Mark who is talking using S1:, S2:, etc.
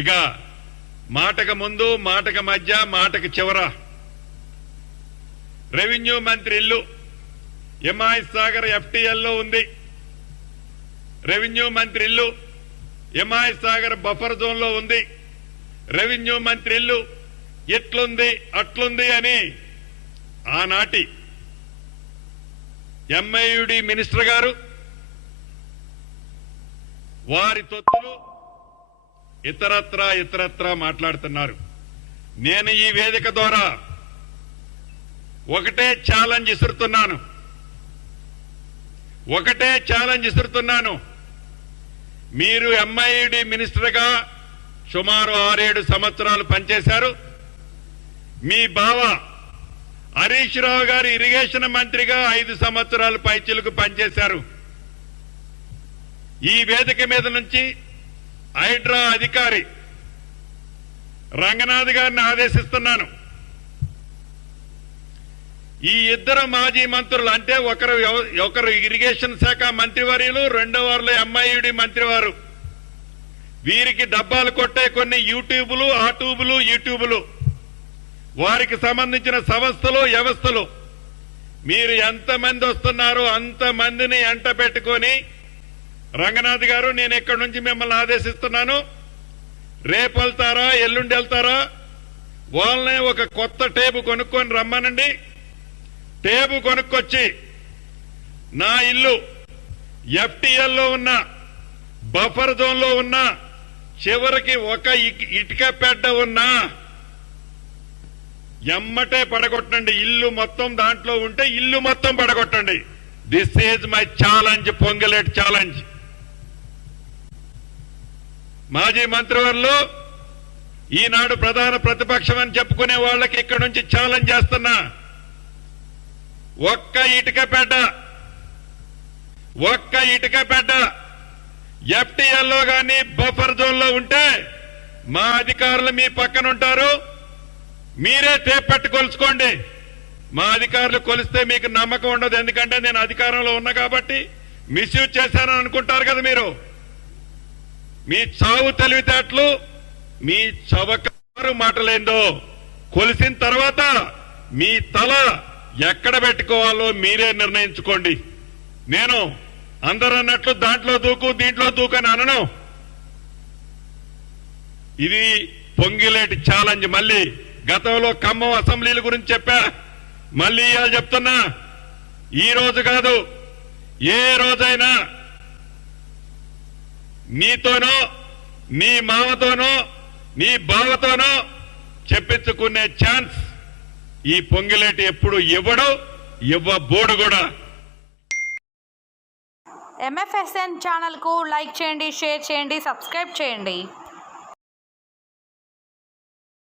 S1: ఇక మాటకు ముందు మాటకు మధ్య మాటకు చివర. రెవెన్యూ మంత్రి ఇల్లు ఎంఐ సాగర్ ఎఫ్టీఎల్లో ఉంది. రెవెన్యూ మంత్రి ఇల్లు ఎంఐ సాగర్ బఫర్ జోన్లో ఉంది. రెవెన్యూ మంత్రి ఇల్లు ఎట్లుంది అట్లుంది అని ఆనాటి ఎంఐయుడి మినిస్టర్ గారు వారి తొత్తులు ఇతరత్రా ఇతరత్రా మాట్లాడుతున్నారు. నేను ఈ వేదిక ద్వారా ఒకటే ఛాలెంజ్ ఇసురుతున్నాను. ఒకటే ఛాలెంజ్ ఇసురుతున్నాను. మీరు ఎంఐడి మినిస్టర్గా సుమారు ఆరేడు సంవత్సరాలు పనిచేశారు. మీ బావ హరీష్ రావు గారు ఇరిగేషన్ మంత్రిగా ఐదు సంవత్సరాలు పైచిలకు పనిచేశారు. ఈ వేదిక మీద నుంచి హైడ్రా అధికారి. రంగనాథ్ గారిని ఆదేశిస్తున్నాను. ఈ ఇద్దరు మాజీ మంత్రులు అంటే ఒకరు ఒకరు ఇరిగేషన్ శాఖ మంత్రివర్యులు రెండో వారిలో ఎంఐయుడి మంత్రివారు. వీరికి డబ్బాలు కొట్టే కొన్ని యూట్యూబులు ఆ ట్యూబులు యూట్యూబులు వారికి సంబంధించిన సంస్థలు వ్యవస్థలు. మీరు ఎంతమంది వస్తున్నారో అంతమందిని ఎంట పెట్టుకొని రంగనాథ్ గారు నేను ఇక్కడి నుంచి మిమ్మల్ని ఆదేశిస్తున్నాను? రేపు వెళ్తారా? ఎల్లుండి వెళ్తారా? వాళ్ళనే ఒక కొత్త టేబు కొనుక్కొని రమ్మనండి. టేబు కొనుక్కొచ్చి నా ఇల్లు ఎఫ్టీఎల్లో ఉన్న బఫర్ జోన్లో ఉన్న చివరికి ఒక ఇటుక పెడ్డ ఉన్నా ఎమ్మటే పడగొట్టండి. ఇల్లు మొత్తం దాంట్లో ఉంటే ఇల్లు మొత్తం పడగొట్టండి. This is my challenge Ponguleti challenge మాజీ మంత్రివర్లు ఈనాడు ప్రధాన ప్రతిపక్షం అని చెప్పుకునే వాళ్ళకి ఇక్కడ నుంచి ఛాలెంజ్ చేస్తున్నా. ఒక్క ఇటుక పెట్ట. ఒక్క ఇటుక పెట్ట. ఎఫ్టీఎల్లో గాని బఫర్ జోన్లో ఉంటే మా అధికారులు మీ పక్కన ఉంటారు మీరే టేప్ కొలుచుకోండి. మా అధికారులు కొలిస్తే మీకు నమ్మకం ఉండదు. ఎందుకంటే నేను అధికారంలో ఉన్నా కాబట్టి మిస్యూజ్ చేశానని అనుకుంటారు కదా మీరు. మీ చావు తెలివితేటలు మీ చవకారు మాటలేందో కొలిసిన తర్వాత మీ తల ఎక్కడ పెట్టుకోవాలో మీరే నిర్ణయించుకోండి. నేను అందరూ అన్నట్లు దాంట్లో దూకు దీంట్లో దూకు అని అనను. ఇది పొంగిలేటి ఛాలెంజ్. మళ్ళీ గతంలో ఖమ్మం అసెంబ్లీల గురించి చెప్పా. మళ్ళీ ఇవాళ చెప్తున్నా. ఈ రోజు కాదు ఏ రోజైనా నీతోనో మీ మామతోనో మీ బావతోనో చెప్పించుకునే ఛాన్స్ ఈ పొంగిలేటి ఎప్పుడు ఇవ్వడు ఇవ్వబోడు కూడా.
S2: ఎంఎఫ్ఎస్ఎన్ ఛానల్కు లైక్ చేయండి షేర్ చేయండి సబ్స్క్రైబ్ చేయండి.